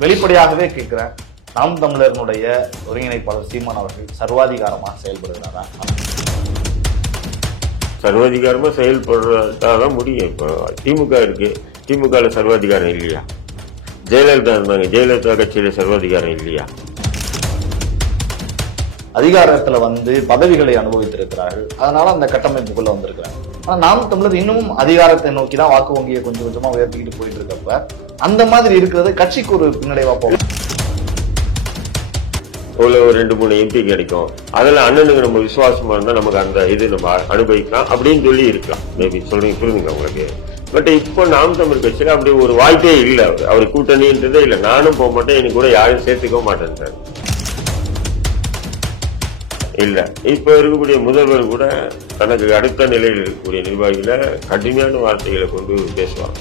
வெளிப்படையாகவே கேட்கிறேன், நாம் தமிழர்களுடைய ஒருங்கிணைப்பாளர் சீமான் அவர்கள் சர்வாதிகாரமாக செயல்படுகிறாரா? சர்வாதிகாரமா செயல்படுறதாதான் முடியும். இப்போ திமுக இருக்கு, திமுக சர்வாதிகாரம் இல்லையா? ஜெயலலிதா இருந்தாங்க, ஜெயலலிதா கட்சியில சர்வாதிகாரம் இல்லையா? அதிகாரத்துல பதவிகளை அனுபவித்திருக்கிறார்கள், அதனால அந்த கட்டமைப்புக்குள்ள வந்திருக்கிறாங்க. ஆனா நாம் தமிழர் இன்னமும் அதிகாரத்தை நோக்கி தான் வாக்கு வங்கியை கொஞ்சம் கொஞ்சமா உயர்த்திக்கிட்டு போயிட்டு இருக்கப்ப அந்த மாதிரி இருக்கிறது கட்சிக்கு ஒரு பின்னடைவா போகும். ஒரு 2-3 எம்பி கிடைக்கும், அதுல அண்ணனுக்கு நம்ம விசுவாசமா இருந்தா நமக்கு அந்த இது நம்ம அனுபவிக்கலாம் அப்படின்னு சொல்லி இருக்கலாம். மேபி சொல்றீங்க, புரியுதுங்க உங்களுக்கு. பட் இப்போ நாம் தமிழ் கட்சியில அப்படி ஒரு வாய்ப்பே இல்லை. அவர் கூட்டணின்றதே இல்லை. நானும் போக மாட்டேன், எனக்கு கூட யாரும் சேர்த்துக்க மாட்டேன் சார். இல்ல இப்ப இருக்கக்கூடிய முதல்வர் கூட தனக்கு அடுத்த நிலையில் இருக்கக்கூடிய நிர்வாகிகளை கடுமையான வார்த்தைகளை கொண்டு பேசுவாங்க.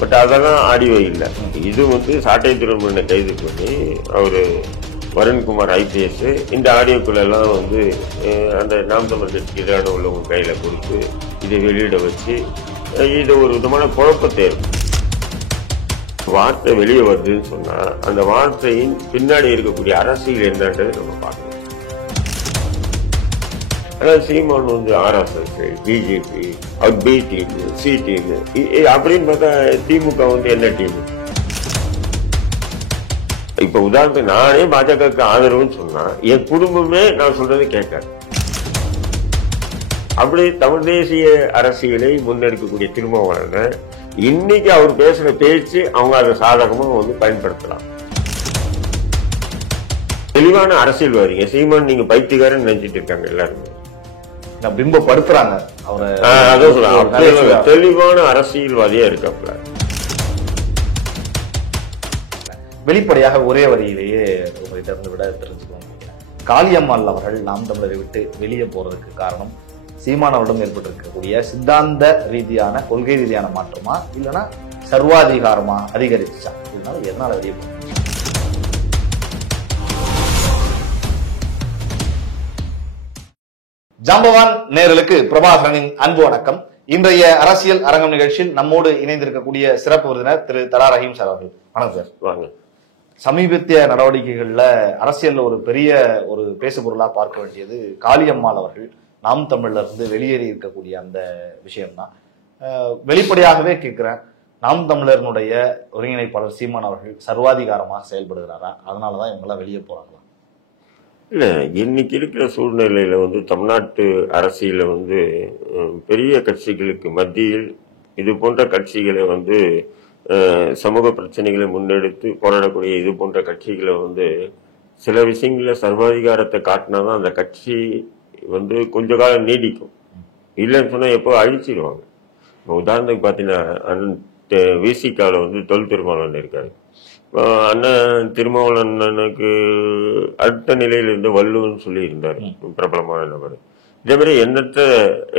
பட் அதெல்லாம் ஆடியோ இல்லை. இது சாட்டை துறைமுறை கைது பண்ணி அவரு வருண்குமார் IPS இந்த ஆடியோக்குள்ள எல்லாம் அந்த நாம் தமிழ் கட்சிக்கு எதிரான உள்ளவங்க கையில கொடுத்து இதை வெளியிட வச்சு இது ஒரு விதமான குழப்பத்தை வார்த்தை வெளியே வருதுன்னு சொன்னா அந்த வார்த்தையின் பின்னாடி இருக்கக்கூடிய அரசியல் என்னன்றது நம்ம பார்க்கணும். அதாவது சீமான் RSS, BJP, B team, C team அப்படின்னு பார்த்தா திமுக என்ன டீம்? இப்ப உதாரணத்துக்கு நானே பாஜகவுக்கு ஆதரவுன்னு சொன்னா என் குடும்பமே நான் சொல்றது கேட்காது. அப்படி தமிழ் தேசிய அரசியலை முன்னெடுக்கக்கூடிய திருமாவளவனை இன்னைக்கு அவர் பேசுற பேச்சு அவங்க அதை சாதகமா பயன்படுத்தலாம். தெளிவான அரசியல்வாதிங்க சீமான் நீங்க பைத்தியக்காரன்னு நினைச்சிட்டு இருக்காங்க எல்லாருமே, பிம்பப்படுத்துறாங்க. தெளிவான அரசியல்வாதியா இருக்காப்ல. வெளிப்படையாக ஒரே வரியிலேயே உங்கள்கிட்ட விட தெரிஞ்சுக்கணும். காளியம்மாள் அவர்கள் நாம் தமிழரை விட்டு வெளியே போறதுக்கு காரணம் சீமானவரிடம் ஏற்பட்டிருக்கக்கூடிய சித்தாந்த ரீதியான கொள்கை ரீதியான மாற்றமா இல்லைன்னா சர்வாதிகாரமா அதிகரிச்சா? இதனால எதனால வெளியே போகணும்? ஜாம்பவான் நேயர்களுக்கு பிரபாகரனின் அன்பு வணக்கம். இன்றைய அரசியல் அரங்கம் நிகழ்ச்சியில் நம்மோடு இணைந்திருக்கக்கூடிய சிறப்பு விருந்தினர் திரு தலா ரஹீம் சார் அவர்கள். வணக்கம் சார். வாங்க. சமீபத்திய நடவடிக்கைகள்ல அரசியல்ல ஒரு பெரிய பேசுபொருளா பார்க்க வேண்டியது காளியம்மாள் அவர்கள் நாம் தமிழ்ல இருந்து வெளியேறி இருக்கக்கூடிய அந்த விஷயம்தான். வெளிப்படையாகவே கேட்கிறேன், நாம் தமிழர்களுடைய ஒருங்கிணைப்பாளர் சீமான் அவர்கள் சர்வாதிகாரமாக செயல்படுகிறாரா? அதனாலதான் இவங்கெல்லாம் வெளியே போறாங்களா? இல்ல, இன்னைக்கு இருக்கிற சூழ்நிலையில தமிழ்நாட்டு அரசியல பெரிய கட்சிகளுக்கு மத்தியில் இது போன்ற கட்சிகளை சமூக பிரச்சனைகளை முன்னெடுத்து போராடக்கூடிய இது போன்ற கட்சிகளை சில விஷயங்கள சர்வாதிகாரத்தை காட்டினாதான் அந்த கட்சி கொஞ்ச காலம் நீடிக்கும். இல்லைன்னு சொன்னா எப்போ அழிச்சிடுவாங்க. உதாரணத்துக்கு பாத்தீங்கன்னா விசிகால தொல் திருமாவளவன் இருக்காரு. அண்ணன் திருமாவளவனுக்கு அடுத்த நிலையில் இருந்த வள்ளுவன் சொல்லி இருந்தாரு, பிரபலமான நபர். இதே மாதிரி எண்ணற்ற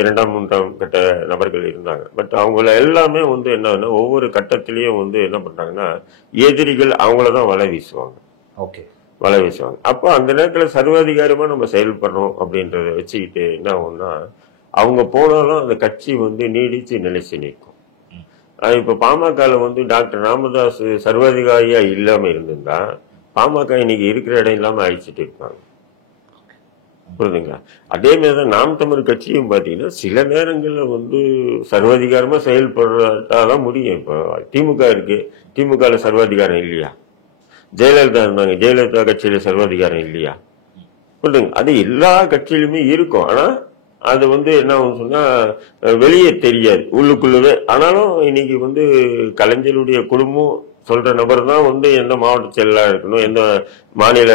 2ஆம் 3ஆம் கட்ட நபர்கள் இருந்தாங்க. பட் அவங்கள எல்லாமே என்னன்னா ஒவ்வொரு கட்டத்திலயும் என்ன பண்றாங்கன்னா எதிரிகள் அவங்களதான் வலை வீசுவாங்க. வலை வீசுவாங்க. அப்போ அந்த நேரத்துல சர்வாதிகாரமா நம்ம செயல்படுறோம் அப்படின்றத வச்சுக்கிட்டு என்ன ஆகும்னா அவங்க போனாலும் அந்த கட்சி நீடிச்சு நிலைச்சு நிற்கும். இப்ப பாமகல டாக்டர் ராமதாஸ் சர்வாதிகாரியா இல்லாம இருந்திருந்தா பாமக இன்னைக்கு இருக்கிற இடம் இல்லாம அழிச்சிட்டு இருப்பாங்க. புரியுதுங்களா? அதே மாதிரிதான் நாம் தமிழ் கட்சியும் பாத்தீங்கன்னா சில நேரங்கள்ல சர்வாதிகாரமா செயல்படுறதாதான் முடியும். இப்போ திமுக இருக்கு, திமுக சர்வாதிகாரம் இல்லையா? ஜெயலலிதா இருந்தாங்க, ஜெயலலிதா கட்சியில சர்வாதிகாரம் இல்லையா? புரியுதுங்க? அது எல்லா கட்சியிலுமே இருக்கும். ஆனா அது என்ன சொன்னா வெளியே தெரியாது, உள்ளுக்குள்ளவே. ஆனாலும் இன்னைக்கு கலைஞருடைய குடும்பம் சொல்ற நபர் தான் எந்த மாவட்ட செயலா இருக்கணும், எந்த மாநில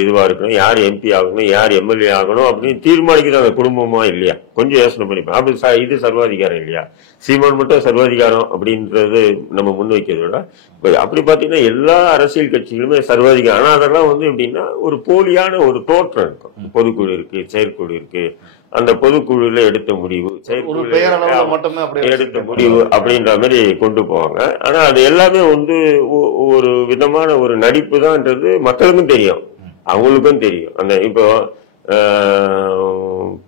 இதுவா இருக்கணும், யார் MP ஆகணும், யார் MLA ஆகணும் அப்படின்னு தீர்மானிக்கிறது அந்த குடும்பமா இல்லையா? கொஞ்சம் யோசனை பண்ணிப்போம். அப்படி இது சர்வாதிகாரம் இல்லையா? சீமான் மட்டும் சர்வாதிகாரம் அப்படின்றது நம்ம முன்வைக்கிறத விட அப்படி பாத்தீங்கன்னா எல்லா அரசியல் கட்சிகளுமே சர்வாதிகாரம். ஆனா அதெல்லாம் எப்படின்னா ஒரு போலியான ஒரு தோற்றம் இருக்கும். பொதுக்குழு இருக்கு, செயற்குழு இருக்கு, அந்த பொதுக்குழுல எடுத்த முடிவு, எடுத்த முடிவு அப்படின்ற மாதிரி கொண்டு போவாங்க. ஆனா அது எல்லாமே ஒரு விதமான ஒரு நடிப்பு தான்ன்றது மக்களுக்கும் தெரியும், அவங்களுக்கும் தெரியும். அந்த இப்போ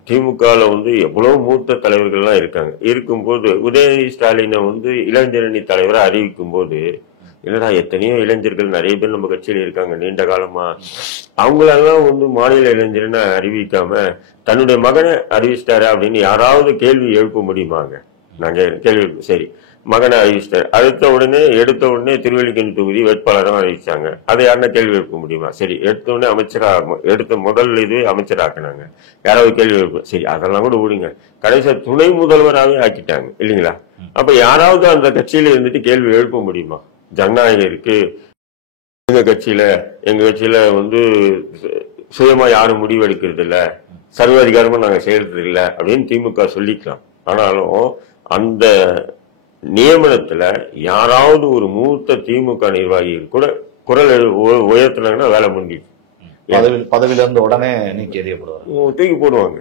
திமுகல எவ்வளவு மூத்த தலைவர்கள்லாம் இருக்காங்க. இருக்கும்போது உதயநிதி ஸ்டாலினை இளைஞரணி தலைவரை அறிவிக்கும் போது இல்லடா எத்தனையோ இளைஞர்கள் நிறைய பேர் நம்ம கட்சியில இருக்காங்க நீண்ட காலமா, அவங்களெல்லாம் வந்து மாநில இளைஞர்னு அறிவிக்காம தன்னுடைய மகனை அறிவிச்சிட்டாரு அப்படின்னு யாராவது கேள்வி எழுப்ப முடியுமாங்க? நாங்க கேள்வி சரி மகனை அறிவிச்சிட்டாரு, எடுத்த உடனே திருவல்லிக்கேணி தொகுதி வேட்பாளரும் அறிவிச்சாங்க. அதை யாருன்னா கேள்வி எழுப்ப முடியுமா? சரி எடுத்த உடனே எடுத்த முதல் இது அமைச்சராக்குனாங்க, யாராவது கேள்வி எழுப்ப சரி அதெல்லாம் கூட விடுங்க, கடைசியா துணை முதல்வராகவே ஆக்கிட்டாங்க இல்லைங்களா? அப்ப யாராவது அந்த கட்சியில இருந்துட்டு கேள்வி எழுப்ப முடியுமா? ஜனநாயகம் இருக்கு, எங்க கட்சியில வந்து சுயமா யாரும் முடிவெடுக்கிறது இல்ல, சர்வாதிகாரமா நாங்க செய்யறது இல்லை அப்படின்னு திமுக சொல்லிக்கலாம். ஆனாலும் அந்த நியமனத்துல யாராவது ஒரு மூத்த திமுக நிர்வாகிகள் கூட குரல் உயர்த்தினாங்கன்னா வேலை முடிஞ்சிட்டு பதவியில இருந்து உடனே நீக்கி எறியப்படுவாங்க, தூக்கி போடுவாங்க.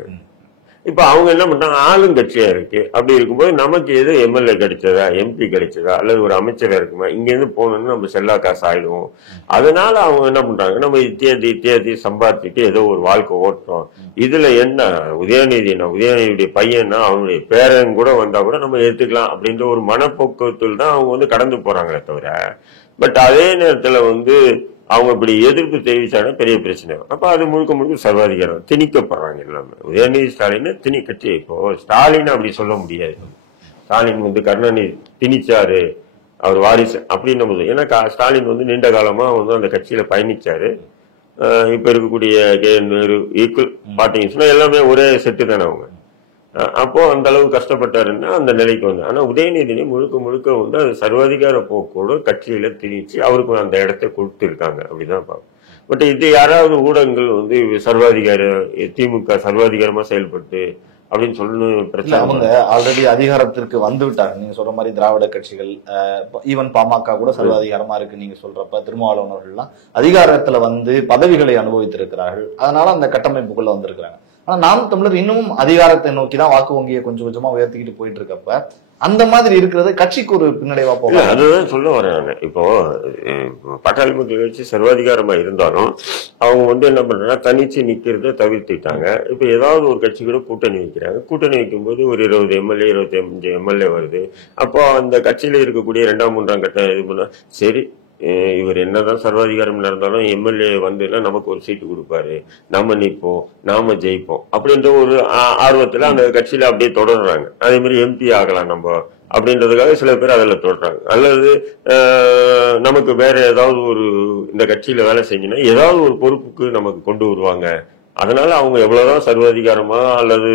இப்ப அவங்க என்ன பண்றாங்க, ஆளுங்கட்சியா இருக்கு, அப்படி இருக்கும்போது நமக்கு எது எம்எல்ஏ கிடைச்சதா எம்பி கிடைச்சதா அல்லது ஒரு அமைச்சரா இருக்குமா, இங்க இருந்து போகணும்னு நம்ம செல்லா காசு ஆயிடுவோம். அதனால அவங்க என்ன பண்றாங்க, நம்ம இத்தியாதி சம்பாதிச்சுட்டு ஏதோ ஒரு வாழ்க்கை ஓட்டுறோம். இதுல என்ன உதயநிதியுடைய பையன்னா அவனுடைய பேரன் கூட வந்தா கூட நம்ம எடுத்துக்கலாம் அப்படின்ற ஒரு மனப்போக்கத்தில் தான் அவங்க வந்து கடந்து போறாங்களே தவிர, பட் அதே நேரத்துல வந்து அவங்க இப்படி எதிர்ப்பு தெரிவிச்சாங்கன்னா பெரிய பிரச்சனை. அப்ப அது முழுக்க சர்வாதிகாரம் திணிக்கப்படுறாங்க எல்லாமே. உதயநிதி ஸ்டாலின் கட்சி இப்போ ஸ்டாலின் அப்படி சொல்ல முடியாது. ஸ்டாலின் வந்து கருணாநிதி திணிச்சாரு, அவர் வாரிசு அப்படின்னு போது, ஏன்னா ஸ்டாலின் வந்து நீண்ட காலமா வந்து அந்த கட்சியில பயணிச்சாரு. இப்ப இருக்கக்கூடிய ஈக்குவல் பாத்தீங்கன்னா எல்லாமே ஒரே செட்டு தானே அவங்க. அப்போ அந்த அளவு கஷ்டப்பட்டாருன்னா அந்த நிலைக்கு வந்து, ஆனா உதயநிதினி முழுக்க வந்து அது சர்வாதிகார போக்கோடு கட்சியில திணிச்சு அவருக்கு அந்த இடத்தை கொடுத்துருக்காங்க அப்படிதான் பார்ப்போம். பட் இது யாராவது ஊடகங்கள் வந்து திமுக சர்வாதிகாரமா செயல்பட்டு அப்படின்னு சொல்லணும் பிரச்சனை. அவங்க ஆல்ரெடி அதிகாரத்திற்கு வந்து விட்டாங்க. நீங்க சொல்ற மாதிரி திராவிட கட்சிகள், ஈவன் பாமக கூட சர்வாதிகாரமா இருக்கு நீங்க சொல்றப்ப, திருமாவளவர்கள்லாம் அதிகாரத்துல வந்து பதவிகளை அனுபவித்திருக்கிறார்கள், அதனால அந்த கட்டமைப்புக்குள்ள வந்திருக்கிறாங்க. ஆனா நாம் தமிழர் இன்னமும் அதிகாரத்தை நோக்கிதான் வாக்கு வங்கியை கொஞ்சம் கொஞ்சமா உயர்த்திக்கிட்டு போயிட்டு இருக்கப்ப அந்த மாதிரி இருக்கிறது கட்சிக்கு ஒரு பின்னடைவா போகல. அதுதான் சொல்ல வரேன். இப்போ பாட்டாளி மக்கள் கட்சி சர்வாதிகாரமா இருந்தாலும் அவங்க வந்து என்ன பண்றாங்கன்னா தனிச்சு நிக்கிறத தவிர்த்துட்டாங்க. இப்ப ஏதாவது ஒரு கட்சி கூட கூட்டணி வைக்கிறாங்க. கூட்டணி வைக்கும்போது ஒரு 20 எம்எல்ஏ 25 எம்எல்ஏ வருது. அப்போ அந்த கட்சியில இருக்கக்கூடிய 2ஆம் 3ஆம் கட்டம் இது பண்ணா சரி, இவர் என்னதான் சர்வாதிகாரம் நடந்தாலும் எம்எல்ஏ வந்துன்னா நமக்கு ஒரு சீட்டு கொடுப்பாரு, நம்ம நிற்போம், நாம ஜெயிப்போம் அப்படின்ற ஒரு ஆர்வத்துல அந்த கட்சியில அப்படியே தொடர்றாங்க. அதே மாதிரி எம்பி ஆகலாம் நம்ம அப்படின்றதுக்காக சில பேர் அதில் தொடர்றாங்க. அல்லது நமக்கு வேற ஏதாவது ஒரு இந்த கட்சியில வேலை செஞ்சுன்னா ஏதாவது ஒரு பொறுப்புக்கு நமக்கு கொண்டு வருவாங்க. அதனால அவங்க எவ்வளவுதான் சர்வாதிகாரமா அல்லது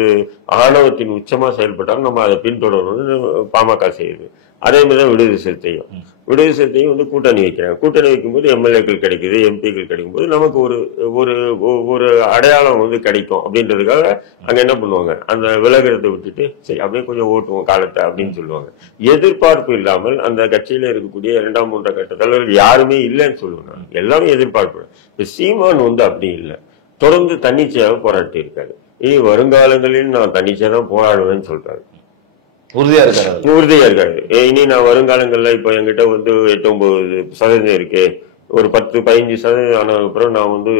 ஆணவத்தின் உச்சமா செயல்பட்டாலும் நம்ம அதை பின்தொடரணும்னு பாமக செய்யுது. அதே மாதிரிதான் விடுதலை சிறுத்தையும் வந்து கூட்டணி வைக்கிறாங்க. கூட்டணி வைக்கும்போது எம்எல்ஏக்கள் கிடைக்குது, எம்பிக்கள் கிடைக்கும்போது நமக்கு ஒரு ஒரு ஒரு அடையாளம் வந்து கிடைக்கும் அப்படின்றதுக்காக அங்க என்ன பண்ணுவாங்க, அந்த விலகிறத விட்டுட்டு சரி அப்படியே கொஞ்சம் ஓட்டுவோம் காலத்தை அப்படின்னு சொல்லுவாங்க. எதிர்பார்ப்பு இல்லாமல் அந்த கட்சியில இருக்கக்கூடிய 2ஆம் 3ஆம் கட்ட தலைவர்கள் யாருமே இல்லைன்னு சொல்லுவாங்க, எல்லாமே எதிர்பார்ப்பு. இப்ப சீமான் வந்து அப்படி இல்லை, தொடர்ந்து தன்னிச்சையாக போராட்டி இருக்காரு. இனி வருங்காலங்களில் நான் தன்னிச்சையா தான் போராடுவேன்னு சொல்றாரு, உறுதியா இருக்காரு. இனி நான் வருங்காலங்கள்ல இப்ப என்கிட்ட வந்து 8-9% இருக்கு, ஒரு 10-15% ஆன அப்புறம் நான் வந்து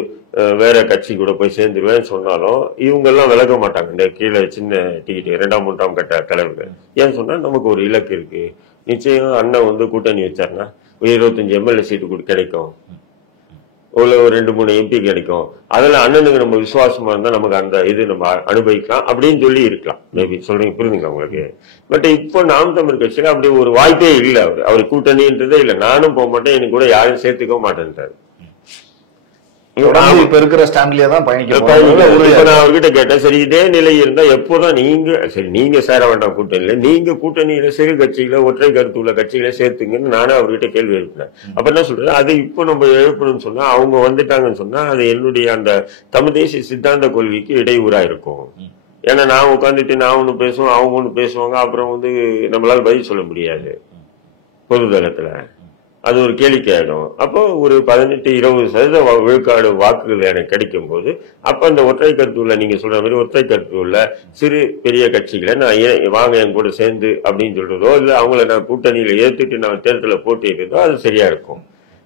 வேற கட்சி கூட போய் சேர்ந்துருவேன்னு சொன்னாலும் இவங்க எல்லாம் விலக மாட்டாங்க. இந்த கீழே சின்ன டிக்கெட் 2ஆம் 3ஆம் கட்ட தலைவர்கள் ஏன்னு சொன்னா நமக்கு ஒரு இலக்கு இருக்கு, நிச்சயம் அண்ணன் வந்து கூட்டணி வச்சாருன்னா 25 எம்எல்ஏ சீட்டு கிடைக்கும், ஒரு 2-3 எம்பி கிடைக்கும், அதுல அண்ணனுக்கு நம்ம விசுவாசமா இருந்தா நமக்கு அந்த இது நம்ம அனுபவிக்கலாம் அப்படின்னு சொல்லி இருக்கலாம். மேபி சொல்றீங்க, புரியுதுங்களா உங்களுக்கு? பட் இப்போ நாம் தமிழ் கட்சியில அப்படி ஒரு வாய்ப்பே இல்லை. அவர் கூட்டணின்றதே இல்லை, நானும் போக மாட்டேன், எனக்கு கூட யாரும் சேர்த்துக்க மாட்டேன்ட்டாரு. இப்ப இருக்கிற ஸ்டாண்ட்லயே தான் நான் அவர்கிட்ட கேட்டேன், சரி இதே நிலை இருந்தா எப்போதான் நீங்க சேர வேண்டாம் கூட்டணியில, நீங்க கூட்டணியில சிறு கட்சிகளை ஒற்றை கருத்து உள்ள கட்சிகளை சேர்த்துங்கன்னு நானும் அவர்கிட்ட கேள்வி எழுப்பினேன். அப்ப என்ன சொல்றேன், அது இப்போ நம்ம எழுப்பணும்னு சொன்னா அவங்க வந்துட்டாங்கன்னு சொன்னா அது என்னுடைய அந்த தமிழ் தேசிய சித்தாந்த கொள்கைக்கு இடையூறா இருக்கும். ஏன்னா நான் உட்காந்துட்டு நான் ஒண்ணு பேசுவோம், அவங்க ஒண்ணு பேசுவாங்க, அப்புறம் வந்து நம்மளால பதில் சொல்ல முடியாது பொதுதளத்துல, அது ஒரு கேளிக்கை ஆயிடும். அப்போ ஒரு 18-20% விழுக்காடு வாக்குகள் எனக்கு கிடைக்கும் போது அப்ப அந்த ஒற்றை கருத்து உள்ள, நீங்க சொல்ற மாதிரி ஒற்றை கருத்து உள்ள சிறு பெரிய கட்சிகளை நான் வாங்க என் கூட சேர்ந்து அப்படின்னு சொல்றதோ இல்ல அவங்கள நான் கூட்டணியில ஏத்துட்டு நான் தேர்தலில் போட்டியிட்டதோ அது சரியா இருக்கும்.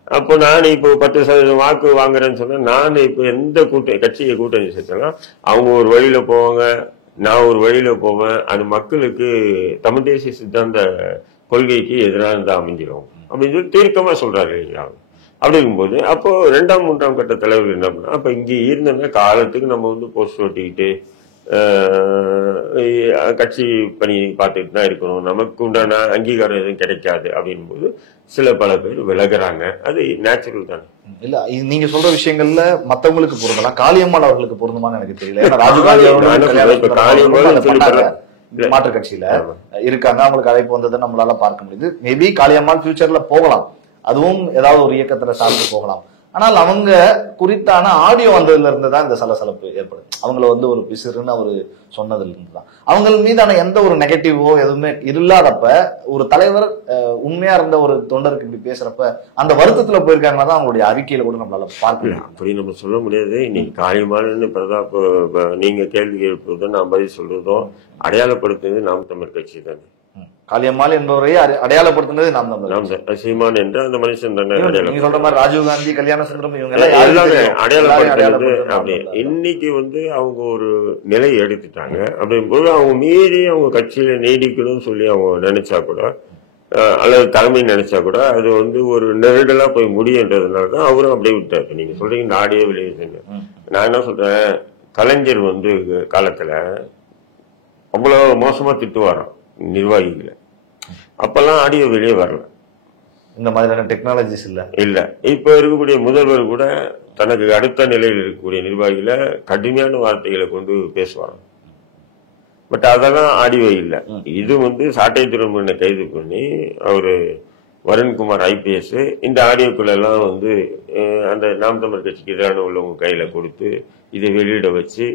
அப்போ நான் இப்போ 10% வாக்கு வாங்குறேன்னு சொன்னா நான் இப்போ எந்த கட்சியை கூட்டணி சேர்த்தேன்னா அவங்க ஒரு வழியில போவாங்க, நான் ஒரு வழியில போவேன். அது மக்களுக்கு தமிழ் தேசிய சித்தாந்த கொள்கைக்கு எதிராக இருந்தா அமைஞ்சிடும் அப்படின்னு சொல்லி தீர்க்கமா சொல்றாரு இல்லைங்களா? அப்படி இருக்கும்போது அப்போ 2ஆம் 3ஆம் கட்ட தலைவர்கள் என்ன பண்ணா, அப்ப இங்க இருந்தோம்னா காலத்துக்கு நம்ம வந்து போஸ்ட் ஓட்டிக்கிட்டு கட்சி பணி பார்த்துக்கிட்டு தான் இருக்கணும், நமக்கு உண்டான அங்கீகாரம் எதுவும் கிடைக்காது அப்படின் போது சில பல பேர் விலகுறாங்க. அது நேச்சுரல் தானே. இல்ல நீங்க சொல்ற விஷயங்கள்ல மத்தவங்களுக்கு பொருந்தலாம், காளியம்மாள் அவர்களுக்கு பொருந்துமான்னு எனக்கு தெரியல. மாற்று கட்சியில இருக்காங்க, அவங்களுக்கு அழைப்பு வந்ததை நம்மளால பார்க்க முடியுது. மேபி காளியம்மாள் ஃபியூச்சர்ல போகலாம், அதுவும் ஏதாவது ஒரு இயக்கத்துல சார்ந்து போகலாம். ஆனால் அவங்க குறித்தான ஆடியோ வந்ததுல இருந்து தான் இந்த சலசலப்பு ஏற்படுது. அவங்கள வந்து ஒரு பிசிறுன்னு அவரு சொன்னதுல இருந்து தான். அவங்க மீதான எந்த ஒரு நெகட்டிவோ எதுவுமே இல்லாதப்ப ஒரு தலைவர் உண்மையா இருந்த ஒரு தொண்டருக்கு இப்படி பேசுறப்ப அந்த வருத்தத்துல போயிருக்காங்கன்னா தான் அவங்களுடைய அறிக்கையில கூட நம்மளால பார்க்கலாம். அப்படி நம்ம சொல்ல முடியாது. இன்னைக்கு காளியம்மாள்னு பிரதாப் நீங்க கேள்வி எழுப்புறதோ நான் பதில் சொல்றதோ அடையாளப்படுத்துறது நாம் தமிழ் கட்சி தானே. காளியம்மாள் என்பவரை அடையாளப்படுத்தினது நாம் தான். சீமான் என்ற அந்த மனுஷன் தானே. நீங்க சொல்ற மாதிரி ராஜீவ்காந்தி, கல்யாண சுந்தரம், இவங்க எல்லாமே அடையாளப்படுத்துறது. அப்படி இன்னைக்கு வந்து அவங்க ஒரு நிலை எடுத்துட்டாங்க. அப்படிங்கும்போது அவங்க மீறி அவங்க கட்சியில நீடிக்கணும்னு சொல்லி அவங்க நினைச்சா கூட, அல்லது தலைமை நினைச்சா கூட அது வந்து ஒரு நெருடலா போய் முடியுன்றதுனாலதான் அவரும் அப்படியே விட்டாரு. நீங்க சொல்றீங்க இந்த ஆடியோ வெளியிடுங்க. நான் என்ன சொல்றேன், கலைஞர் வந்து காலத்துல அவ்வளவு மோசமா திட்டுவாராம் நிர்வாகிகளை. அப்பெல்லாம் ஆடியோ வெளியே வரல, இந்த மாதிரியான டெக்னாலஜிஸ் இல்ல. இப்ப இருக்கக்கூடிய முதல்வர் கூட தனக்கு அடுத்த நிலையில் இருக்கக்கூடிய நிர்வாகிகளை கடுமையான வார்த்தைகளை கொண்டு பேசுவாங்க. பட் அதெல்லாம் ஆடியோ இல்ல. இது வந்து சாட்டை துறைமுகனை கைது பண்ணி அவரு வருண்குமார் IPS இந்த ஆடியோக்குள்ள எல்லாம் வந்து அந்த நாம் தமிழ் கட்சிக்கு எதிரான உள்ளவங்க கையில கொடுத்து இதை வெளியிட வச்சு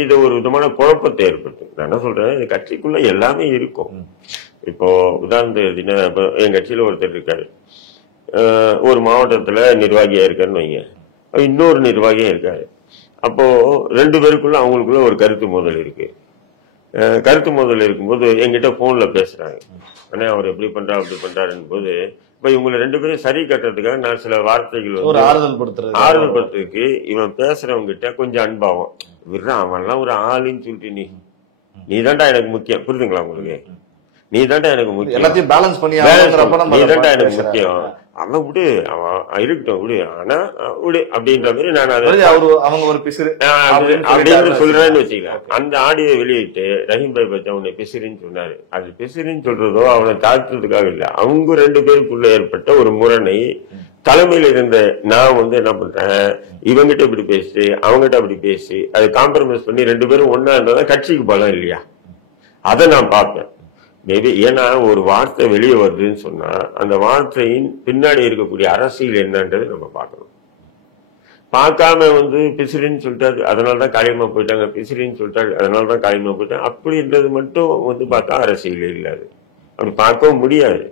இது ஒரு விதமான குழப்பத்தை ஏற்படுத்து. நான் என்ன சொல்றேன், இந்த கட்சிக்குள்ள எல்லாமே இருக்கும். இப்போ உதாரணத்துக்கு என் கட்சியில ஒருத்தர் இருக்காரு, ஒரு மாவட்டத்துல நிர்வாகியா இருக்காருன்னு வைங்க, இன்னொரு நிர்வாகியா இருக்காரு. அப்போ 2 பேருக்குள்ள அவங்களுக்குள்ள ஒரு கருத்து மோதல் இருக்கு. கருத்து மோதல் இருக்கும்போது என்கிட்ட போன்ல பேசுறாங்க, ஆனா அவர் எப்படி பண்றா அப்படி பண்றாருன்னு போது இப்ப இவங்களை 2 பேரும் சரி கட்டுறதுக்காக நான் சில வார்த்தைகள் ஆறுதல் படுத்துறதுக்கு இவன் பேசுறவங்க கிட்ட கொஞ்சம் அன்பாவும் விடுறான். அவன்லாம் ஒரு ஆளுன்னு சொல்லிட்டு நீ தாண்டா எனக்கு முக்கியம், புரியுதுங்களா உங்களுக்கு? நீ தாண்டா எனக்கு முக்கியம், எல்லாத்தையும் பேலன்ஸ் பண்ணி நீ தாண்டா எனக்கு முக்கியம், அவன் விடு, அவன் இருக்கட்டும் விடு, ஆனா விடு அப்படின்ற மாதிரி நான் அவங்க ஒரு பிசிறு அப்படின்னு சொல்றேன்னு வச்சுக்கலாம். அந்த ஆடியோ வெளியிட்டு ரஹீம் பாய் பத்தி அவனை பிசிறுன்னு சொன்னாரு. அது பிசிறுன்னு சொல்றதோ அவனை தாழ்த்துறதுக்காக இல்ல, அவங்க 2 பேருக்குள்ள ஏற்பட்ட ஒரு முரணை தலைமையில இருந்த நான் வந்து என்ன பண்றேன், இவங்கிட்ட இப்படி பேசி அவங்ககிட்ட அப்படி பேசி அதை காம்ப்ரமைஸ் பண்ணி 2 பேரும் ஒன்னா இருந்தாதான் கட்சிக்கு பலம் இல்லையா? அதை நான் பார்ப்பேன். மேபி ஏன்னா ஒரு வார்த்தை வெளியே வருதுன்னு சொன்னா அந்த வார்த்தையின் பின்னாடி இருக்கக்கூடிய அரசியல் என்னன்றது நம்ம பார்க்கணும். பார்க்காம வந்து பிசிறின்னு சொல்லிட்டாரு அதனாலதான் காரியமா போயிட்டாங்க, பிசிறின்னு சொல்லிட்டாரு அதனாலதான் காரியமா போயிட்டாங்க அப்படின்றது மட்டும் வந்து பார்த்தா அரசியல் இல்லாது. அப்படி பார்க்கவும் முடியாது.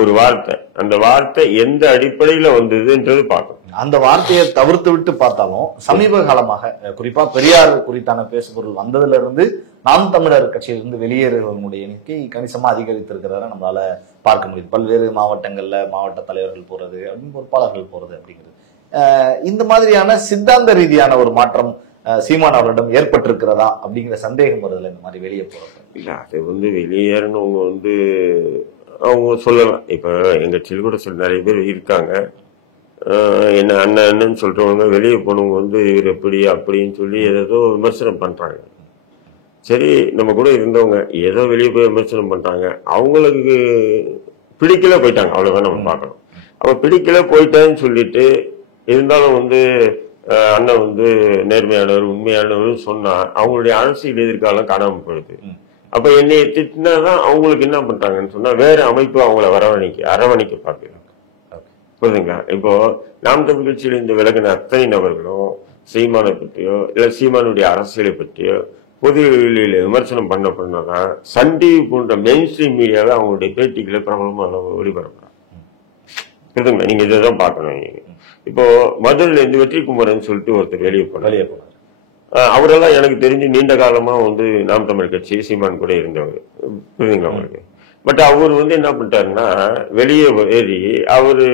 ஒரு வார்த்தை, அந்த வார்த்தை எந்த அடிப்படையில வந்ததுன்றது பார்க்கணும். அந்த வார்த்தையை தவிர்த்து விட்டு பார்த்தாலும் சமீப காலமாக குறிப்பா பெரியார் குறித்தான பேசுபொருள் வந்ததுல இருந்து நாம் தமிழர் கட்சியிலிருந்து வெளியேறுவதனுடைய எண்ணிக்கை கணிசமா அதிகரித்திருக்கிறத நம்மளால பார்க்க முடியுது. பல்வேறு மாவட்டங்கள்ல மாவட்ட தலைவர்கள் போறது அப்படின்னு பொறுப்பாளர்கள் போறது அப்படிங்கிறது இந்த மாதிரியான சித்தாந்த ரீதியான ஒரு மாற்றம் சீமான் அவர்களிடம் ஏற்பட்டிருக்கிறதா அப்படிங்கிற சந்தேகம் வருதுல இந்த மாதிரி வெளியே போறது. இல்ல அது வந்து வெளியேறணுங்க வந்து அவங்க சொல்லலாம். இப்ப எங்க கட்சியில் கூட நிறைய பேர் இருக்காங்க, என்ன அண்ணன்னு சொல்றவங்க வெளியே போனவங்க வந்து இவர் எப்படி அப்படின்னு சொல்லி ஏதோ விமர்சனம் பண்றாங்க. சரி, நம்ம கூட இருந்தவங்க ஏதோ வெளியே போய் விமர்சனம் பண்றாங்க, அவங்களுக்கு பிடிக்கல போயிட்டாங்க, அவ்வளவுதான் நம்ம பார்க்கணும். அவ பிடிக்கல போயிட்டான்னு சொல்லிட்டு இருந்தாலும் வந்து அண்ணன் வந்து நேர்மையானவர் உண்மையானவர் சொன்னா அவங்களுடைய அரசியல் எதிர்காலம் காணாம போயிடுது. அப்ப என்னைய திட்டினாதான் அவங்களுக்கு என்ன பண்றாங்கன்னு சொன்னா வேற அமைப்பு அவங்கள அரவணைக்க பார்க்கிறாங்க. புரியுதுங்களா? இப்போ நாம் தமிழ் கட்சியில இந்த விலகின அத்தனை நபர்களும் சீமானை பற்றியோ இல்ல சீமானுடைய அரசியலை பற்றியோ பொது வெளியில விமர்சனம் பண்ணதான் சன் டிவி போன்ற மெயின் ஸ்ட்ரீம் மீடியாவை அவங்களுடைய பேட்டிகளை பிரபலமா ஒளிபரப்புறாங்க. புரியுதுங்களா? நீங்க இதைதான் பார்க்கணும். இப்போ மதுரையில இருந்து வெற்றிக்குமரன் சொல்லிட்டு ஒருத்தர் வெளியே போனார். அவரெல்லாம் எனக்கு தெரிஞ்சு நீண்ட காலமா வந்து நாம் தமிழ் கட்சி சீமான் கூட இருந்தவர், புரியுதுங்களா உங்களுக்கு? பட் அவர் வந்து என்ன பண்ணிட்டாருன்னா வெளியே ஏறி அவரு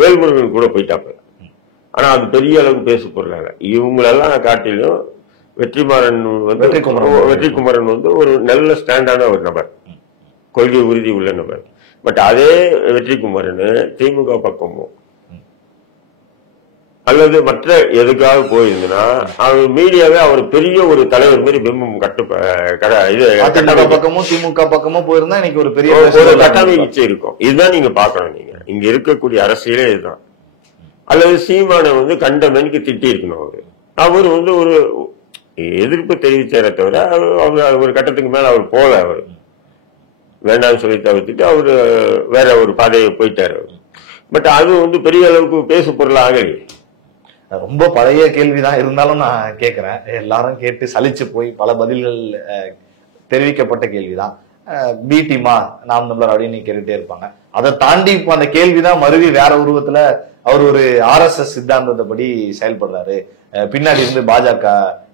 வேல்முருகன் கூட போயிட்டாப்ப. ஆனா அது பெரிய அளவுக்கு பேச போறாங்க. இவங்களெல்லாம் காட்டிலும் வெற்றிக்குமரன் வந்து ஒரு நல்ல ஸ்டாண்டான ஒரு நபர். கொள்கை உறுதி உள்ள நபர். பட் அதே வெற்றிக்குமாரன் திமுக பக்கமோ அல்லது மற்ற எதுக்காக போயிருந்தா அவர் மீடியாவே அவர் பெரிய ஒரு தலைவர் மாதிரி பிம்பம் பக்கமும் திமுக பக்கமும் போயிருந்தா இன்னைக்கு ஒரு பெரிய ஒரு கட்டமைச்சு இருக்கும். இதுதான் நீங்க பாக்கணும். நீங்க இங்க இருக்கக்கூடிய அரசியலே இதுதான். அல்லது சீமானை வந்து கண்டமேனுக்கு திட்டி இருக்கணும். அவர் வந்து ஒரு எதிர்ப்பு தெரிவிச்சார தவிர அவர் ஒரு கட்டத்துக்கு மேல அவர் போல அவர் வேண்டாம்னு சொல்லி தவிர்த்துட்டு அவரு வேற ஒரு பாதையை போயிட்டாரு. பட் அது வந்து பெரிய அளவுக்கு பேசு பொருள் ஆகலையே. ரொம்ப பழைய கேள்விதான் இருந்தாலும் நான் கேட்கிறேன். எல்லாரும் கேட்டு சலிச்சு போய் பல பதில்கள் தெரிவிக்கப்பட்ட கேள்விதான். பி டீமா நாம் தமிழர் அப்படின்னு கேட்டுட்டே இருப்பாங்க. அதை தாண்டி இப்ப அந்த கேள்விதான் மறுவி வேற உருவத்துல அவர் ஒரு RSS சித்தாந்தத்தை படி செயல்படுறாரு, பின்னாடி இருந்து பாஜக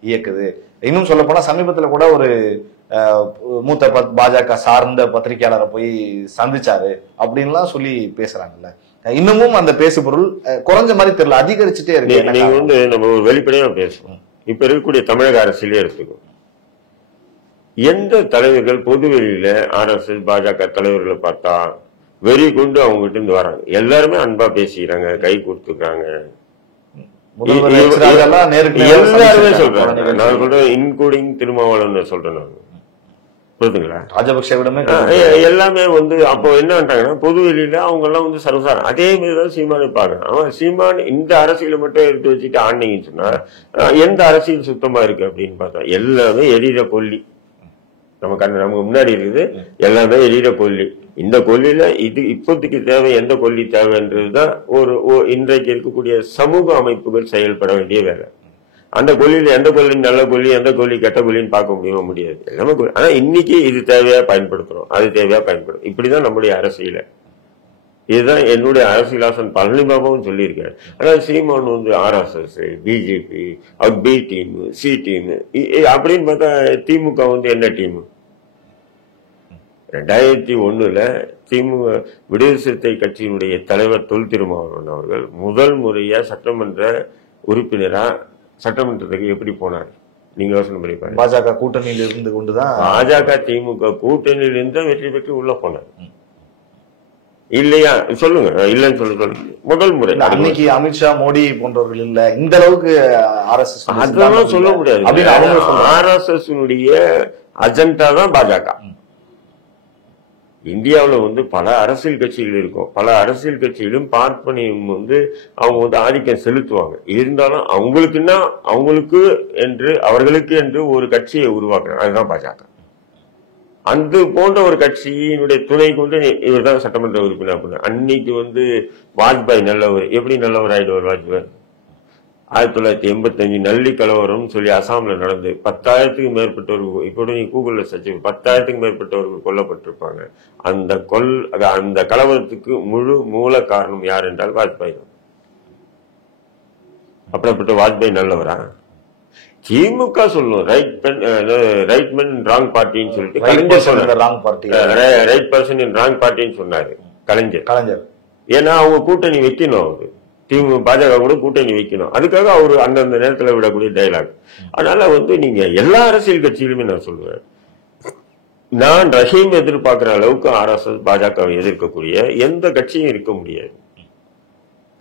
இயக்குது. இன்னும் சொல்ல போனா சமீபத்துல கூட ஒரு மூத்த பாஜக சார்ந்த பத்திரிகையாளரை போய் சந்திச்சாரு அப்படின்லாம் சொல்லி பேசுறாங்கல்ல. இன்னமும் அந்த பேசு பொருள் குறைஞ்ச மாதிரி தெரியல, அதிகரிச்சுட்டே இருக்கு. நீங்க வந்து நம்ம ஒரு வெளிப்படையா பேசுவோம். இப்ப இருக்கக்கூடிய தமிழக அரசியலே எடுத்துக்கும். எந்த தலைவர்கள் பொதுவெளியில RSS பாஜக தலைவர்களை பார்த்தா வெறி கொண்டு அவங்க கிட்ட இருந்து வராங்க, எல்லாருமே அன்பா பேசிக்கிறாங்க, கை கொடுத்துக்கிறாங்க, எல்லாருமே சொல்றாங்க. நான் சொல்றேன் இன்க்ளூடிங் திருமாவளவன் சொல்றேன் நான். புரியுதுங்களா? ராஜபக்சேவிடமே எல்லாமே வந்து அப்போ என்னன்றாங்கன்னா பொது வெளியில அவங்க எல்லாம் வந்து சர்வசாரம். அதே மாதிரிதான் சீமானை பாக்குறான். அவன் சீமான் இந்த அரசியலை மட்டும் எடுத்து வச்சுட்டு ஆண்டிங்கன்னு சொன்னா எந்த அரசியல் சுத்தமா இருக்கு அப்படின்னு பார்த்தா எல்லாமே எரியிற கொல்லி. நமக்கு முன்னாடி இருக்குது, எல்லாமே எரியிற கொல்லி. இந்த கொல்லியில இது இப்போதைக்கு தேவை, எந்த கொல்லி தேவைன்றதுதான் ஒரு இன்றைக்கு இருக்கக்கூடிய சமூக அமைப்புகள் செயல்பட வேண்டிய வேலை. அந்த கொல்லியில எந்த கொல்லி நல்ல கொல்லி, எந்த கொல்லி கெட்ட கொல்லின்னு பார்க்க முடியாது. எல்லாமே ஆனா இன்னைக்கு இது தேவையா பயன்படுத்துறோம், அது தேவையா பயன்படும். இப்படிதான் நம்முடைய அரசியல. இதுதான் என்னுடைய அரசியலாசன் பழனி பாபாவும் சொல்லியிருக்காரு. ஆனா சீமான் வந்து RSS, பிஜேபி, அவர் பி டீம், சி டீம் அப்படின்னு பார்த்தா திமுக வந்து என்ன டீம்? 2001 திமுக விடுதலை சிறுத்தை கட்சியினுடைய தலைவர் தொல் திருமாவளவன் அவர்கள் முதல் முறையா சட்டமன்ற உறுப்பினரா சட்டமன்றத்துக்கு எப்படி போனார் நீங்க யோசனை பண்ணி பாருங்க. பாஜக கூட்டணியில் இருந்து கொண்டுதான், பாஜக திமுக கூட்டணியில் இருந்து வெற்றி பெற்று உள்ள போனார் இல்லையா? சொல்லுங்க, இல்லன்னு சொல்லுங்க. முதல் முறை அன்னைக்கு அமித்ஷா மோடி போன்றவர்கள் இல்ல இந்த அளவுக்கு RSS அதெல்லாம் சொல்ல முடியாது. RSS அஜெண்டா தான் பாஜக. இந்தியாவில் வந்து பல அரசியல் கட்சிகள் இருக்கும். பல அரசியல் கட்சியிலும் பார்ப்பனியம் வந்து அவங்க வந்து ஆதிக்கம் செலுத்துவாங்க. இருந்தாலும் அவங்களுக்கு என்று அவர்களுக்கு என்று ஒரு கட்சியை உருவாக்குறாங்க. அதுதான் பாஜக. அந்த போன்ற ஒரு கட்சியினுடைய துணை கொண்டு இவர் தான் சட்டமன்ற உறுப்பினர் அப்படின்னா அன்னைக்கு வந்து வாஜ்பாய் நல்லவர். எப்படி நல்லவர் ஆயிடுவார் வாஜ்பாய்? 1985 நல்லி கலவரம் சொல்லி அசாம்ல நடந்து 10,000க்கு மேற்பட்டவர்கள், இப்போ நீங்க கூகுள்ல சர்ச் 10,000க்கு மேற்பட்டவர்கள் கொல்லப்பட்டிருப்பாங்க. அந்த கலவரத்துக்கு முழு மூல காரணம் யார் என்றால் வாஜ்பாய் தான். அப்படிப்பட்ட வாஜ்பாய் நல்லவரா? திமுக சொல்லணும் ரைட் மேன் ராங் பார்ட்டின்னு சொல்லிட்டு கலைஞர் சொன்னார். ரைட் பர்சன் இன் ராங் பார்ட்டின்னு சொன்னாரு கலைஞர். ஏன்னா அவங்க கூட்டணி வைக்கணும், அவரு பாஜக கூட கூட்டணி வைக்கணும். அதுக்காக அவரு அந்தந்த நேரத்தில் விடக்கூடிய டைலாக். அதனால வந்து நீங்க எல்லா அரசியல் கட்சியிலுமே நான் சொல்லுவேன், நான் ரஹீம் எதிர்பார்க்கிற அளவுக்கு RSS பாஜகவை எதிர்க்கக்கூடிய எந்த கட்சியும் இருக்க முடியாது.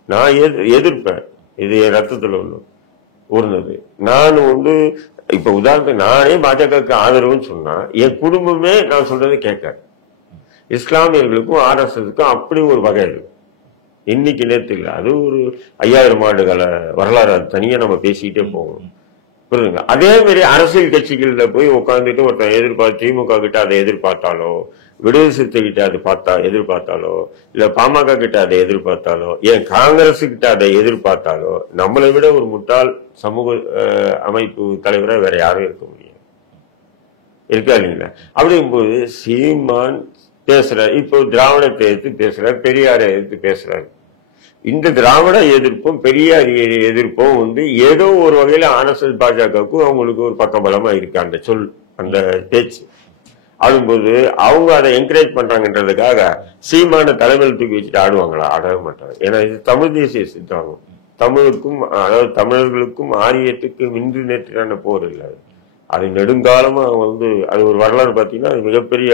நான் எதிர்ப்பேன், இது என் ரத்தத்தில் ஊர்னது. நான் வந்து இப்ப உதாரணத்துக்கு நானே பாஜகவுக்கு ஆதரவுன்னு சொன்னா என் குடும்பமே நான் சொல்றதை கேட்காது. இஸ்லாமியர்களுக்கும் RSSக்கும் அப்படி ஒரு வகை இருக்கு. இன்னைக்கு நேரத்து இல்லை, அது ஒரு 5000 ஆண்டுகால வரலாறு. அது தனியா நம்ம பேசிக்கிட்டே போகணும். புரியுதுங்க? அதே மாதிரி அரசியல் கட்சிகள்ல போய் உட்காந்துட்டு ஒருத்தன் திமுக கிட்ட அதை எதிர்பார்த்தாலோ, விடுதலை சிறுத்தை கிட்ட அதை எதிர்பார்த்தாலோ, இல்ல பாமக கிட்ட அதை எதிர்பார்த்தாலோ, ஏன் காங்கிரஸ் கிட்ட அதை எதிர்பார்த்தாலோ, நம்மளை விட ஒரு முட்டாள் சமூக அமைப்பு தலைவரை வேற யாரும் இருக்க முடியாது. இருக்கா இல்லைங்களா? அப்படிங்கும்போது சீமான் பேசுறாரு, இப்போ திராவிடத்தை எதிர்த்து பேசுறாரு, பெரியாரை எதிர்த்து பேசுறாரு. இந்த திராவிட எதிர்ப்பும் பெரியார் எதிர்ப்பும் வந்து ஏதோ ஒரு வகையில RSS பாஜகவுக்கும் அவங்களுக்கு ஒரு பக்கபலமா இருக்கு. அந்த சொல், அந்த பேச்சு ஆடும்போது அவங்க அதை என்கரேஜ் பண்றாங்கன்றதுக்காக சீமான தலைமையில் தூக்கி வச்சுட்டு ஆடுவாங்களா? ஆடவே மாட்டாங்க. ஏன்னா இது தமிழ் தேசிய சித்தாந்தம். தமிழுக்கும், அதாவது தமிழர்களுக்கும் ஆரியத்துக்கும் இன்று நேற்றான போர் இல்லை. அது நெடுங்காலமா வந்து அது ஒரு வரலாறு பார்த்தீங்கன்னா அது மிகப்பெரிய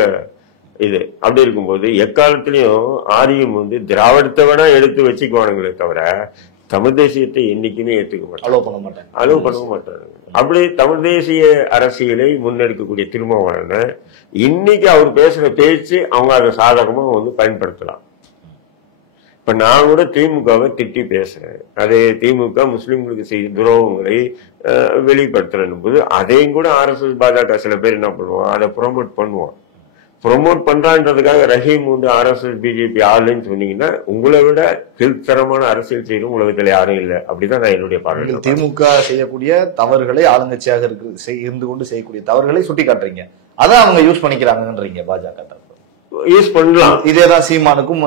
இது அப்படி இருக்கும்போது எக்காலத்திலையும் ஆரியம் வந்து திராவிடத்தை வேணா எடுத்து வச்சுக்குவானுங்களே தவிர தமிழ் தேசியத்தை என்னைக்குமே ஏற்றுக்க மாட்டாங்க, அலோவ் பண்ண மாட்டாங்க. அலோவ் பண்ண மாட்டாங்க. அப்படி தமிழ் தேசிய அரசியலை முன்னெடுக்கக்கூடிய திருமாவளவன் இன்னைக்கு அவர் பேசுற பேச்சு அவங்க அதை சாதகமா வந்து பயன்படுத்தலாம். இப்ப நான் கூட திமுகவை திட்டி பேசுறேன், அது திமுக முஸ்லிம்களுக்கு செய்த துரோகங்களை வெளிப்படுத்துறேன் போது அதையும் கூட RSS பாஜக சில பேர் என்ன பண்ணுவான், அதை ப்ரொமோட் பண்ணுவான். ப்ரொமோட் பண்றான்றதுக்காக ரஹீம் வந்து RSS BJP ஆளுன்னு சொன்னீங்கன்னா உங்களை விட கீழ்த்தரமான அரசியல் செய்யணும் உலகத்துல யாரும் இல்லை. அப்படிதான் நான் என்னுடைய பார்வை. திமுக செய்யக்கூடிய தவறுகளை ஆளுங்கட்சியாக இருந்து கொண்டு செய்யக்கூடிய தவறுகளை சுட்டி காட்டுறீங்க, அதான் அவங்க யூஸ் பண்ணிக்கிறாங்கன்றீங்க பாஜக யூஸ் பண்ணலாம். இதேதான் சீமானுக்கும்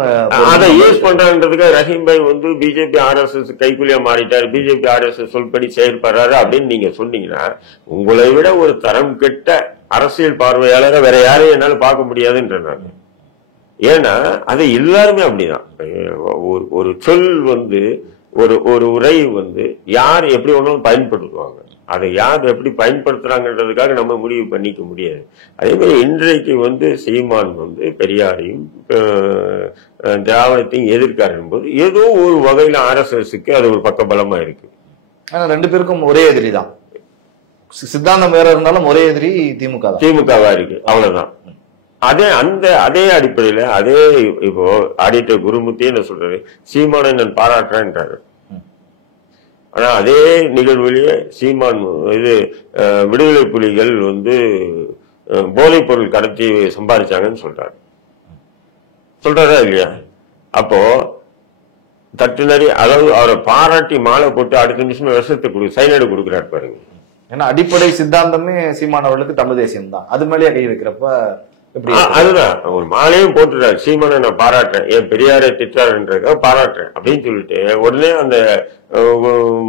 அதை யூஸ் பண்றான்றதுக்கு ரஹீம் பாய் வந்து BJP RSS கைக்குலியா மாறிட்டாரு, BJP RSS சொல்படி செயல்படுறாரு அப்படின்னு நீங்க சொன்னீங்கன்னா உங்களை விட ஒரு தரம் கெட்ட அரசியல் பார்வையாளரை வேற யாரையும் என்னால பார்க்க முடியாதுன்றாங்க. ஏன்னா அது எல்லாருமே அப்படிதான். ஒரு சொல் வந்து ஒரு உரை வந்து யார் எப்படி ஒன்றும் பயன்படுத்துவாங்க, அதை யார் எப்படி பயன்படுத்துறாங்கன்றதுக்காக நம்ம முடிவு பண்ணிக்க முடியாது. அதே மாதிரி இன்றைக்கு வந்து சீமான் வந்து பெரியாரையும் திராவிடத்தையும் எதிர்க்காருன் போது ஏதோ ஒரு வகையில RSSக்கு அது ஒரு பக்கபலமா இருக்கு. ஆனா ரெண்டு பேருக்கும் ஒரே எதிரி தான், சித்தாந்தம் வேற இருந்தாலும் ஒரே எதிரி திமுகவா இருக்கு, அவ்வளவுதான். அதே அடிப்படையில அதே இப்போ ஆடிட்டர் குருமூர்த்தி என்ன சொல்றாரு, சீமானை நான் பாராட்டுறேன்றாரு. ஆனா அதே நிகழ்வுலயே சீமான் இது விடுதலை புலிகள் வந்து போதைப் பொருள் கடத்தி சம்பாதிச்சாங்கன்னு சொல்றாரா இல்லையா? அப்போ தட்டுநறி அதாவது அவரை பாராட்டி மாலை போட்டு அடுத்த நிமிஷம் விஷத்தை சைனடு கொடுக்குறாரு பாருங்க. ஏன்னா அடிப்படை சித்தாந்தமே சீமான் அவர்களுக்கு தமிழ் தேசியம் தான், அது மேலேயே கை வைக்கிறப்ப அதுதான் ஒரு மாலையும் போட்டுறாரு. சீமானை நான் பாராட்டுறேன், என் பெரியாரை திட்டாருன்றத பாராட்டுறேன் அப்படின்னு சொல்லிட்டு உடனே அந்த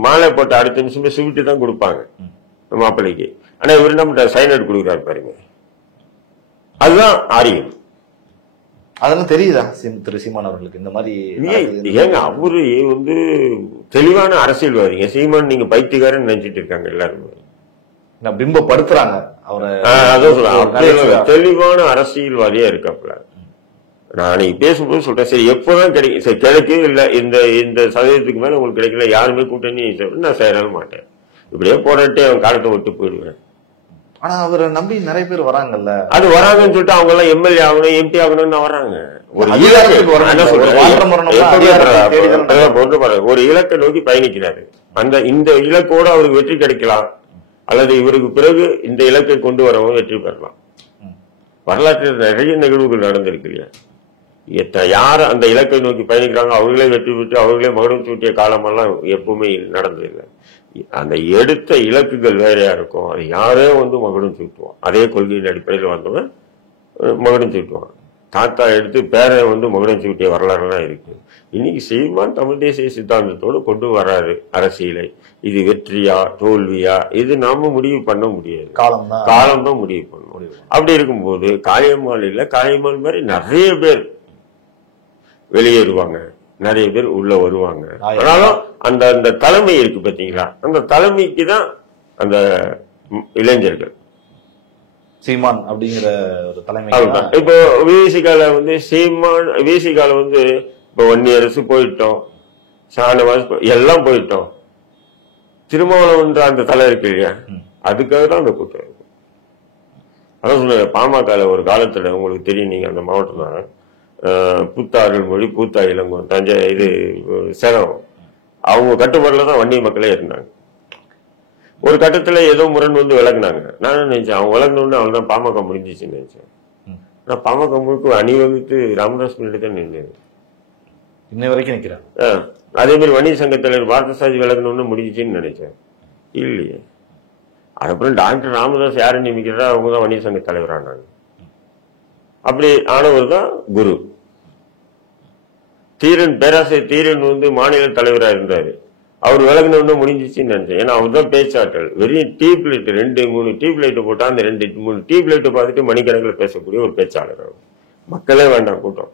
மாலை போட்ட அடுத்த நிமிஷமே சுவிட்டு தான் கொடுப்பாங்க மாப்பிள்ளைக்கு. ஆனா இவர் நம்ம சைனட் கொடுக்குறாரு பாருங்க, அதுதான் ஆரியம். அதெல்லாம் தெரியுதா திரு சீமான் அவர்களுக்கு இந்த மாதிரி? ஏங்க அவரு வந்து தெளிவான அரசியல்வாதிங்க. சீமான் நீங்க பைத்தியக்காரன்னு நினைச்சிட்டு இருக்காங்க எல்லாருமே, பிம்பப்படுத்துறாங்க அவரை. தெளிவான அரசியல்வாதியா இருக்காப்புல. நான் அன்னைக்கு பேசும்போது சொல்றேன், சரி எப்போதான் கிடைக்கும், சரி கிடைக்கும் இல்ல இந்த சதவீதத்துக்கு மேல உங்களுக்கு கிடைக்கல யாருமே கூட்டணி நான் சேரவே மாட்டேன், இப்படியே போராட்டி அவன் காலத்தை விட்டு போயிடுவேன். ஆனா அவரை நம்பி நிறைய பேர் வராங்கல்ல, அது வராங்கன்னு சொல்லிட்டு அவங்க எல்லாம் எம்எல்ஏ ஆகணும் MP ஆகணும்னு வராங்க. ஒரு இலக்கை நோக்கி பயணிக்கிறாரு. இந்த இலக்கோட அவருக்கு வெற்றி கிடைக்கலாம், அல்லது இவருக்கு பிறகு இந்த இலக்கை கொண்டு வரவும் வெற்றி பெறலாம். வரலாற்றில் நிறைய நிகழ்வுகள் நடந்திருக்கு இல்லையா? யார் அந்த இலக்கை நோக்கி பயணிக்கிறாங்க அவர்களே வெற்றி பெற்று அவர்களே மகுடம் சூட்டிய காலமெல்லாம் எப்பவுமே நடந்ததில்லை. அந்த எடுத்த இலக்குகள் வேறையா இருக்கும், அது யாரே வந்து மகுடம் சூட்டுவான். அதே கொள்கையின் அடிப்படையில் வந்தவன் மகுடம் சூட்டுவான். தாத்தா எடுத்து பேரை வந்து மகுடம் சூட்டிய வரலாறுலாம் இருக்கு. இன்னைக்கு சீமான் தமிழ் தேசிய சித்தாந்தத்தோடு கொண்டு வர்றாரு அரசியலை. இது வெற்றியா தோல்வியா இது நாம முடிவு பண்ண முடியாது, காலம்தான் முடிவு பண்ணணும். அப்படி இருக்கும்போது காளியம்மாள் இல்ல, காளியம்மாள் மாதிரி நிறைய பேர் வெளியேறுவாங்க, நிறைய பேர் உள்ள வருவாங்க. ஆனாலும் அந்த தலைமை இருக்கு பாத்தீங்களா, அந்த தலைமைக்கு தான் அந்த இளைஞர்கள் சீமான் அப்படிங்கிற ஒரு தலைமை. இப்போ விசிகால வந்து சீமான் விசிகால வந்து இப்போ வன்னியரசு போயிட்டோம், ஷானவாஸ் எல்லாம் போயிட்டோம், திருமாவளவன்ற அந்த தலை இருக்கு இல்லையா, அதுக்காக தான் அந்த கூட்டம் இருக்கு. அதான் சொல்ல பாமக ஒரு காலத்துல உங்களுக்கு தெரியும், நீங்க அந்த மாவட்டம் தான் பூத்தா அருள்மொழி, பூத்தா இளங்கோ, தஞ்சை இது சேலம், அவங்க கட்டுப்பாடுல தான் வன்னிய மக்களே இருந்தாங்க. ஒரு கட்டத்துல ஏதோ முரண் வந்து விளக்குனாங்க. நான் நினைச்சேன் அவங்க விளக்கணும்னு அவள்தான் பாமக முடிஞ்சிச்சுன்னு நினைச்சேன். நான் பாமக முழுக்க அணிவகுத்து ராமதாஸ் முன்னாடி தான் நின்றேன், இன்ன வரைக்கும் நிற்கிறேன். அதே மாதிரி வன்னியர் சங்க தலைவர் பார்த்தசாதி விளக்கணும்னு முடிஞ்சிச்சுன்னு நினைச்சேன். இல்லையே. அதுக்கப்புறம் டாக்டர் ராமதாஸ் யாரை நியமிக்கிறா அவங்க தான் வன்னியர் சங்க தலைவரானாங்க. அப்படி ஆனவர் தான் குரு தீரன். பேராசிரியர் தீரன் வந்து மாநில தலைவராக இருந்தாரு, அவர் விலகினோன்னு முடிஞ்சிச்சுன்னு நினைச்சேன். ஏன்னா அவர் தான் பேச்சாற்றல். வெறும் டியூப் லைட் 2-3 டியூப் லைட்டை போட்டா அந்த 2-3 டியூப் லைட்டை பார்த்துட்டு மணிக்கணக்கில் பேசக்கூடிய ஒரு பேச்சாளர் அவர். மக்களே வேண்டாம் கூட்டம்.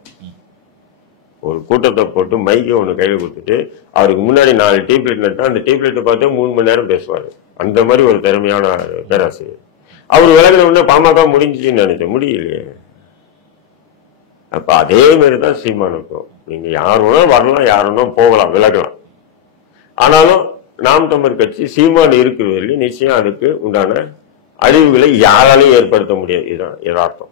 ஒரு கூட்டத்தை போட்டு மைக்கை ஒன்று கையில் கொடுத்துட்டு அவருக்கு முன்னாடி 4 டியூப் லைட் நட்டா அந்த டியூப் லைட்டை பார்த்தா 3 மணி நேரம் பேசுவாரு. அந்த மாதிரி ஒரு திறமையான பேராசிரியர். அவர் விலகினோடனே பாமக முடிஞ்சிச்சுன்னு நினைச்சேன். முடியலையே. அப்ப அதே மாதிரிதான் சீமானுக்கும். நீங்க யாருன்னா வரலாம், யாருன்னா போகலாம், விலகலாம். ஆனாலும் நாம் தமிழர் கட்சி சீமான் இருக்கிற வரையும் நிச்சயம் அதுக்கு உண்டான அழிவுகளை யாராலையும் ஏற்படுத்த முடியாது. இதுதான் யதார்த்தம்.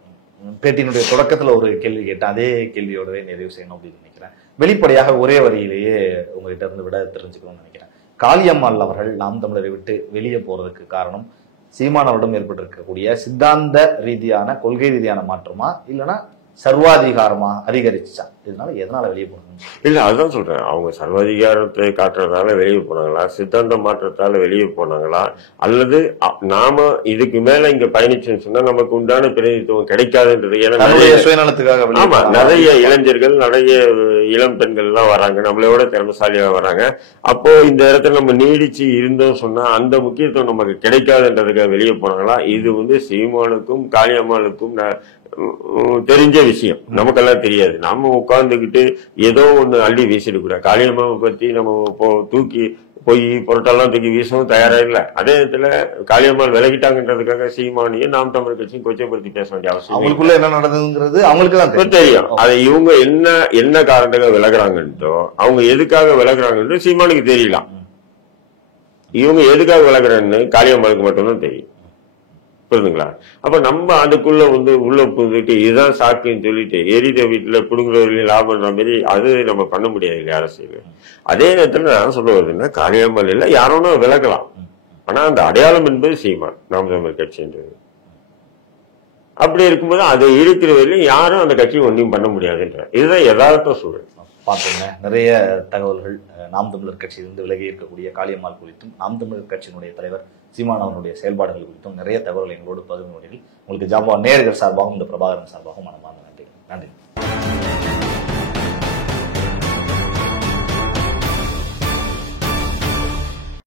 பேட்டியினுடைய தொடக்கத்துல ஒரு கேள்வி கேட்டேன், அதே கேள்வியோடவே நிறைவு செய்யணும் அப்படின்னு நினைக்கிறேன். வெளிப்படையாக ஒரே வரியிலேயே உங்ககிட்ட இருந்து விட தெரிஞ்சுக்கணும்னு நினைக்கிறேன். காளியம்மாள் அவர்கள் நாம் தமிழரை விட்டு வெளியே போறதுக்கு காரணம் சீமானவரிடம் ஏற்பட்டிருக்கக்கூடிய சித்தாந்த ரீதியான கொள்கை ரீதியான மாற்றமா, இல்லைன்னா சர்வாதிகாரமா அதிகரிச்சா? இதனால எதனால வெளியே போனாங்க? இல்ல, அதுதான் சொல்றேன். அவங்க சர்வாதிகாரத்தை காட்டுறதால வெளியே போனாங்களா, சித்தாந்த மாற்றத்தால வெளியே போனாங்களா, அல்லது நாம இதுக்கு மேல இங்க பயணிச்சுன்னு சொன்னா நமக்கு உண்டான பிரதிநிதித்துவம் கிடைக்காதுன்றது. ஏன்னா சுயநலத்துக்காக ஆமா, நிறைய இளைஞர்கள், நிறைய இளம் பெண்கள் எல்லாம் வராங்க, நம்மளோட திறமைசாலியா வராங்க. அப்போ இந்த இடத்துல நம்ம நீடிச்சு இருந்தோம் சொன்னா அந்த முக்கியத்துவம் நமக்கு கிடைக்காதுன்றதுக்காக வெளியே போனாங்களா? இது சீமானுக்கும் காளியம்மாளுக்கும் தெரிஞ்ச விஷயம், நமக்கெல்லாம் தெரியாது. நம்ம உட்கார்ந்துகிட்டு ஏதோ ஒண்ணு அள்ளி வீசிட்டு கூட காளியம்மாவை பத்தி நம்ம தூக்கி போய் பொருட்டெல்லாம் தூக்கி வீசவும் தயாரா இல்ல. அதே இடத்துல காளியம்மாள் விலகிட்டாங்கன்றதுக்காக சீமானியும் நாம் தமிழர் கட்சியும் கொச்சைப்படுத்தி பேச வேண்டிய அவசியம். அவங்களுக்குள்ள என்ன நடந்ததுங்கிறது அவங்களுக்கு தான் தெரியும். அதை இவங்க என்ன காரணத்துக்காக விலகுறாங்கன்றோ, அவங்க எதுக்காக விலகுறாங்கன்னு சீமானுக்கு தெரியலாம். இவங்க எதுக்காக விலகுறான்னு காளியம்மாளுக்கு மட்டும்தான் தெரியும். புரியுதுங்களா? அப்ப நம்ம அதுக்குள்ள உள்ள புரிஞ்சுட்டு இதுதான் சாக்குன்னு சொல்லிட்டு எரித வீட்டுல புடுங்குறவர்களையும் லாபம்ன்ற மாதிரி அது நம்ம பண்ண முடியாது இல்லையா அரசியல். அதே நேரத்துல நான் சொல்ல வருதுன்னா, காளியம்மாள் இல்ல யாரோனா விலகலாம். ஆனா அந்த அடையாளம் என்பது சீமான், நாம் தமிழர் கட்சின்றது. அப்படி இருக்கும்போது அதை இருக்கிற வரையிலும் யாரும் அந்த கட்சியை ஒன்றும் பண்ண முடியாதுன்ற இதுதான் யதார்த்த சூழல். பார்த்தோங்க. நிறைய தகவல்கள் நாம் தமிழர் கட்சியிலிருந்து விலகி இருக்கக்கூடிய காளியம்மாள் குறித்தும், நாம் தமிழர் கட்சியினுடைய தலைவர் சீமான் அவருடைய செயல்பாடுகள் குறித்தும் நிறைய தகவல்கள் எங்களோடு பகிர்ந்து கொண்டீர்கள். உங்களுக்கு ஜாம்பா நேயர்கள் சார்பாகவும் இந்த பிரபாகரன் சார்பாகவும் மனமார்ந்த நன்றி.